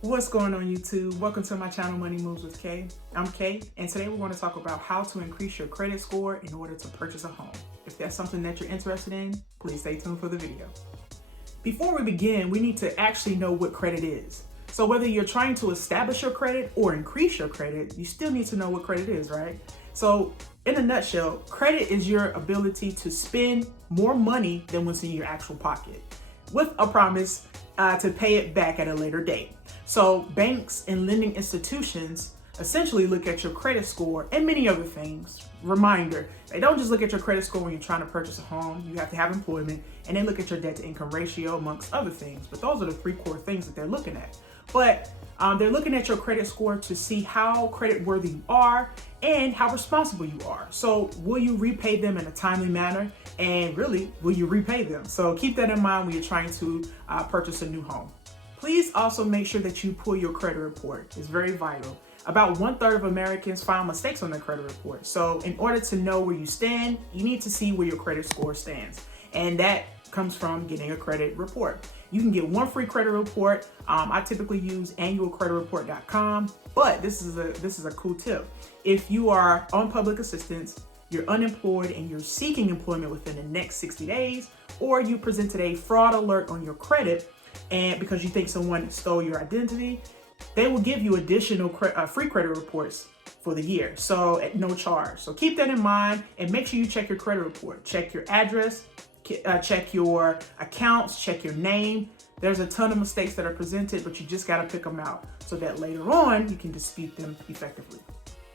What's going on YouTube? Welcome to my channel Money Moves with Kay. I'm Kay, and today we're going to talk about how to increase your credit score in order to purchase a home. If that's something that you're interested in, please stay tuned for the video. Before we begin, we need to actually know what credit is. So whether you're trying to establish your credit or increase your credit, you still need to know what credit is, right? So in a nutshell, credit is your ability to spend more money than what's in your actual pocket, with a promise to pay it back at a later date. So banks and lending institutions essentially look at your credit score and many other things. Reminder, they don't just look at your credit score when you're trying to purchase a home. You have to have employment, and they look at your debt to income ratio amongst other things. But those are the three core things that they're looking at. But they're looking at your credit score to see how credit worthy you are and how responsible you are. So will you repay them in a timely manner? And really, will you repay them? So keep that in mind when you're trying to purchase a new home. Please also make sure that you pull your credit report. It's very vital. About 1/3 of Americans find mistakes on their credit report. So in order to know where you stand, you need to see where your credit score stands. And that comes from getting a credit report. You can get one free credit report. I typically use annualcreditreport.com, but this is a cool tip. If you are on public assistance, you're unemployed, and you're seeking employment within the next 60 days, or you presented a fraud alert on your credit, and because you think someone stole your identity, they will give you additional free credit reports for the year, so at no charge. So keep that in mind and make sure you check your credit report. Check your address, check your accounts, check your name. There's a ton of mistakes that are presented, but you just got to pick them out so that later on you can dispute them effectively.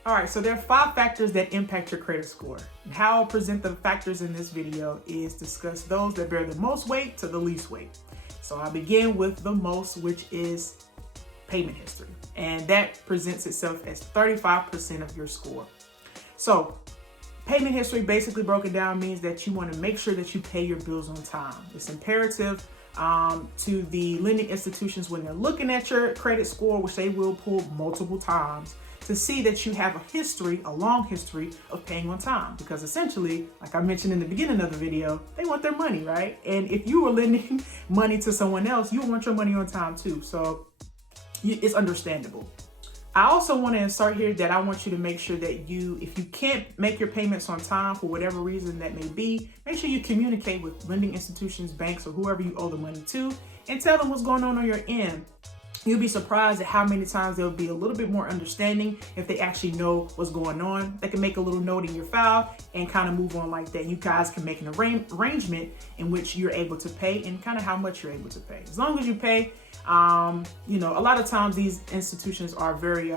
All right, so there are 5 factors that impact your credit score. And how I'll present the factors in this video is discuss those that bear the most weight to the least weight. So I'll begin with the most, which is payment history. And that presents itself as 35% of your score. So payment history, basically broken down, means that you want to make sure that you pay your bills on time. It's imperative to the lending institutions when they're looking at your credit score, which they will pull multiple times, to see that you have a long history of paying on time. Because essentially, like I mentioned in the beginning of the video, they want their money, right? And if you were lending money to someone else, you want your money on time too. So it's understandable. I also want to insert here that I want you to make sure that if you can't make your payments on time for whatever reason that may be, make sure you communicate with lending institutions, banks, or whoever you owe the money to, and tell them what's going on your end. You'll be surprised at how many times they'll be a little bit more understanding if they actually know what's going on. They can make a little note in your file and kind of move on like that. You guys can make an arrangement in which you're able to pay and kind of how much you're able to pay. As long as you pay, a lot of times these institutions are very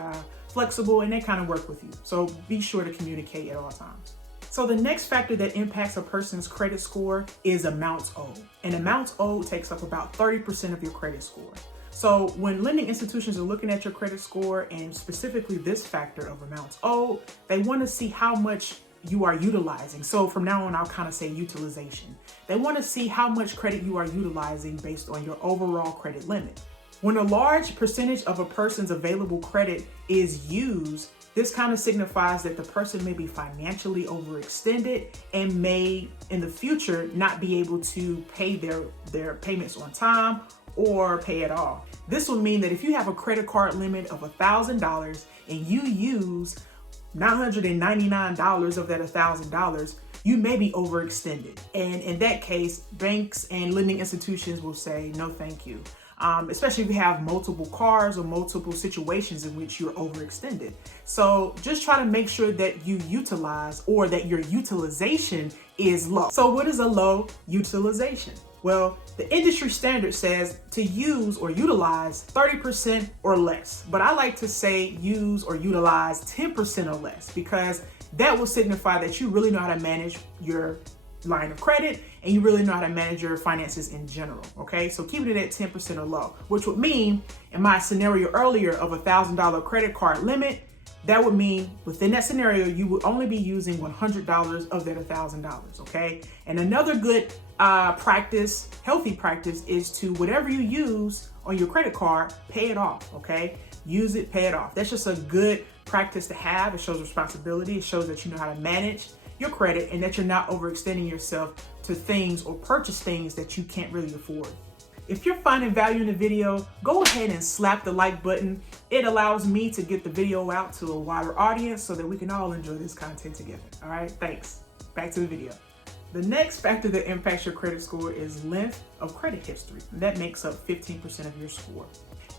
flexible and they kind of work with you. So be sure to communicate at all times. So the next factor that impacts a person's credit score is amounts owed. And amounts owed takes up about 30% of your credit score. So when lending institutions are looking at your credit score, and specifically this factor of amounts owed, they want to see how much you are utilizing. So from now on, I'll kind of say utilization. They want to see how much credit you are utilizing based on your overall credit limit. When a large percentage of a person's available credit is used, this kind of signifies that the person may be financially overextended and may in the future not be able to pay their payments on time or pay at all. This will mean that if you have a credit card limit of $1,000 and you use $999 of that $1,000, you may be overextended. And in that case, banks and lending institutions will say, no, thank you. Especially if you have multiple cars or multiple situations in which you're overextended. So just try to make sure that you utilize, or that your utilization is low. So what is a low utilization? Well, the industry standard says to use or utilize 30% or less, but I like to say use or utilize 10% or less, because that will signify that you really know how to manage your line of credit and you really know how to manage your finances in general. Okay, so keeping it at 10% or low, which would mean in my scenario earlier of $1,000 credit card limit, that would mean within that scenario, you would only be using $100 of that $1,000, okay? And another good healthy practice is to whatever you use on your credit card, pay it off, okay? Use it, pay it off. That's just a good practice to have. It shows responsibility. It shows that you know how to manage your credit and that you're not overextending yourself to things or purchase things that you can't really afford. If you're finding value in the video, go ahead and slap the like button. It allows me to get the video out to a wider audience so that we can all enjoy this content together. All right, thanks. Back to the video. The next factor that impacts your credit score is length of credit history. That makes up 15% of your score.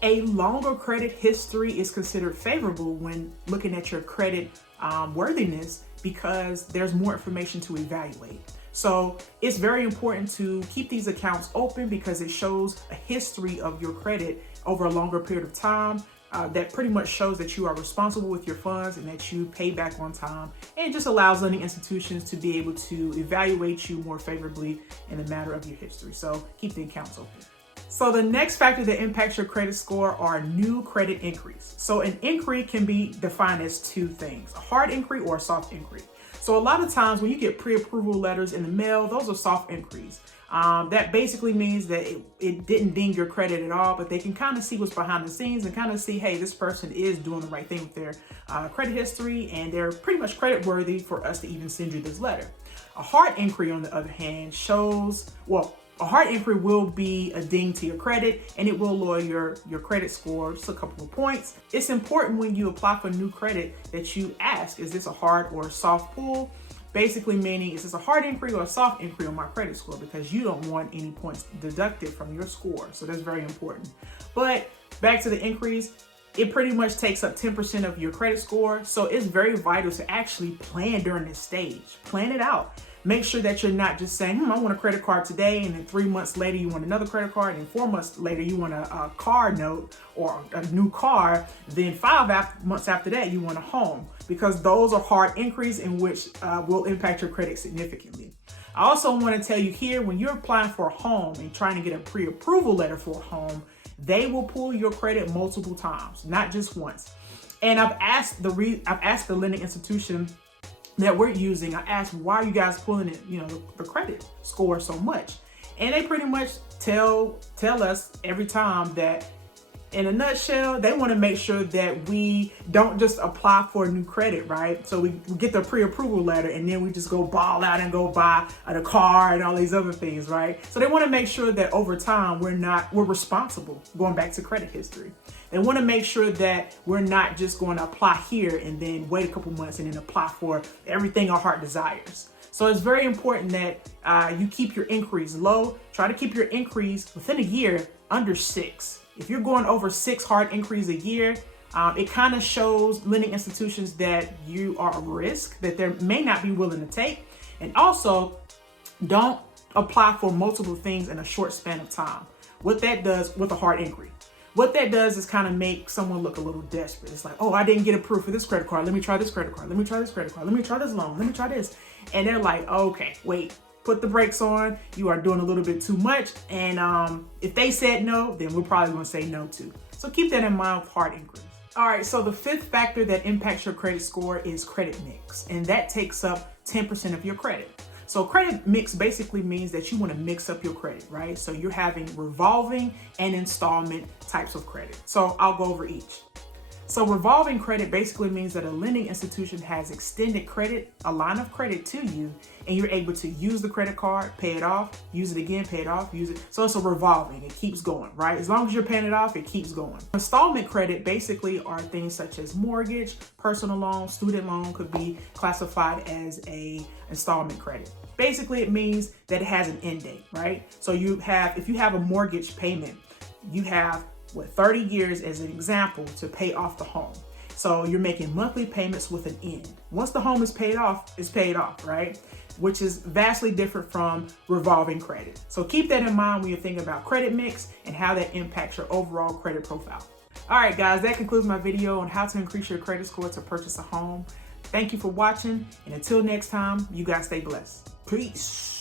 A longer credit history is considered favorable when looking at your credit worthiness because there's more information to evaluate. So it's very important to keep these accounts open because it shows a history of your credit over a longer period of time. That pretty much shows that you are responsible with your funds and that you pay back on time, and it just allows lending institutions to be able to evaluate you more favorably in the matter of your history. So keep the accounts open. So the next factor that impacts your credit score are new credit inquiries. So an inquiry can be defined as two things, a hard inquiry or a soft inquiry. So a lot of times when you get pre-approval letters in the mail, those are soft inquiries. That basically means that it didn't ding your credit at all, but they can kind of see what's behind the scenes and kind of see, hey, this person is doing the right thing with their credit history and they're pretty much credit worthy for us to even send you this letter. A hard inquiry, on the other hand, shows, well, a hard inquiry will be a ding to your credit and it will lower your credit score just a couple of points. It's important when you apply for new credit that you ask, is this a hard or a soft pull? Basically meaning, is this a hard inquiry or a soft inquiry on my credit score? Because you don't want any points deducted from your score. So that's very important. But back to the inquiries, it pretty much takes up 10% of your credit score. So it's very vital to actually plan during this stage. Plan it out. Make sure that you're not just saying, I want a credit card today, and then 3 months later you want another credit card, and 4 months later you want a car note or a new car, then 5 months after that you want a home, because those are hard inquiries in which will impact your credit significantly. I also want to tell you here, when you're applying for a home and trying to get a pre-approval letter for a home, they will pull your credit multiple times, not just once. And I've asked the lending institution that we're using, I asked, why are you guys pulling it, the credit score so much? And they pretty much tell us every time that, in a nutshell, they want to make sure that we don't just apply for a new credit, right? So we get the pre-approval letter and then we just go ball out and go buy a car and all these other things, right? So they want to make sure that over time we're responsible, going back to credit history. They want to make sure that we're not just going to apply here and then wait a couple months and then apply for everything our heart desires. So it's very important that you keep your inquiries low. Try to keep your inquiries within a year under 6. If you're going over 6 hard inquiries a year, it kind of shows lending institutions that you are a risk that they may not be willing to take. And also, don't apply for multiple things in a short span of time. What that does with a hard inquiry, what that does is kind of make someone look a little desperate. It's like, oh, I didn't get approved for this credit card. Let me try this credit card. Let me try this credit card. Let me try this loan. Let me try this. And they're like, okay, wait, put the brakes on. You are doing a little bit too much. And if they said no, then we're probably going to say no too. So keep that in mind with hard inquiries. All right, so the 5th factor that impacts your credit score is credit mix, and that takes up 10% of your credit. So credit mix basically means that you want to mix up your credit, right? So you're having revolving and installment types of credit. So I'll go over each. So revolving credit basically means that a lending institution has extended credit, a line of credit to you, and you're able to use the credit card, pay it off, use it again, pay it off, use it. So it's a revolving, it keeps going, right? As long as you're paying it off, it keeps going. Installment credit basically are things such as mortgage, personal loan, student loan could be classified as a installment credit. Basically, it means that it has an end date, right? So if you have a mortgage payment, you have 30 years as an example to pay off the home. So you're making monthly payments with an end. Once the home is paid off, it's paid off, right? Which is vastly different from revolving credit. So keep that in mind when you're thinking about credit mix and how that impacts your overall credit profile. All right, guys, that concludes my video on how to increase your credit score to purchase a home. Thank you for watching, and until next time, you guys stay blessed. Peace.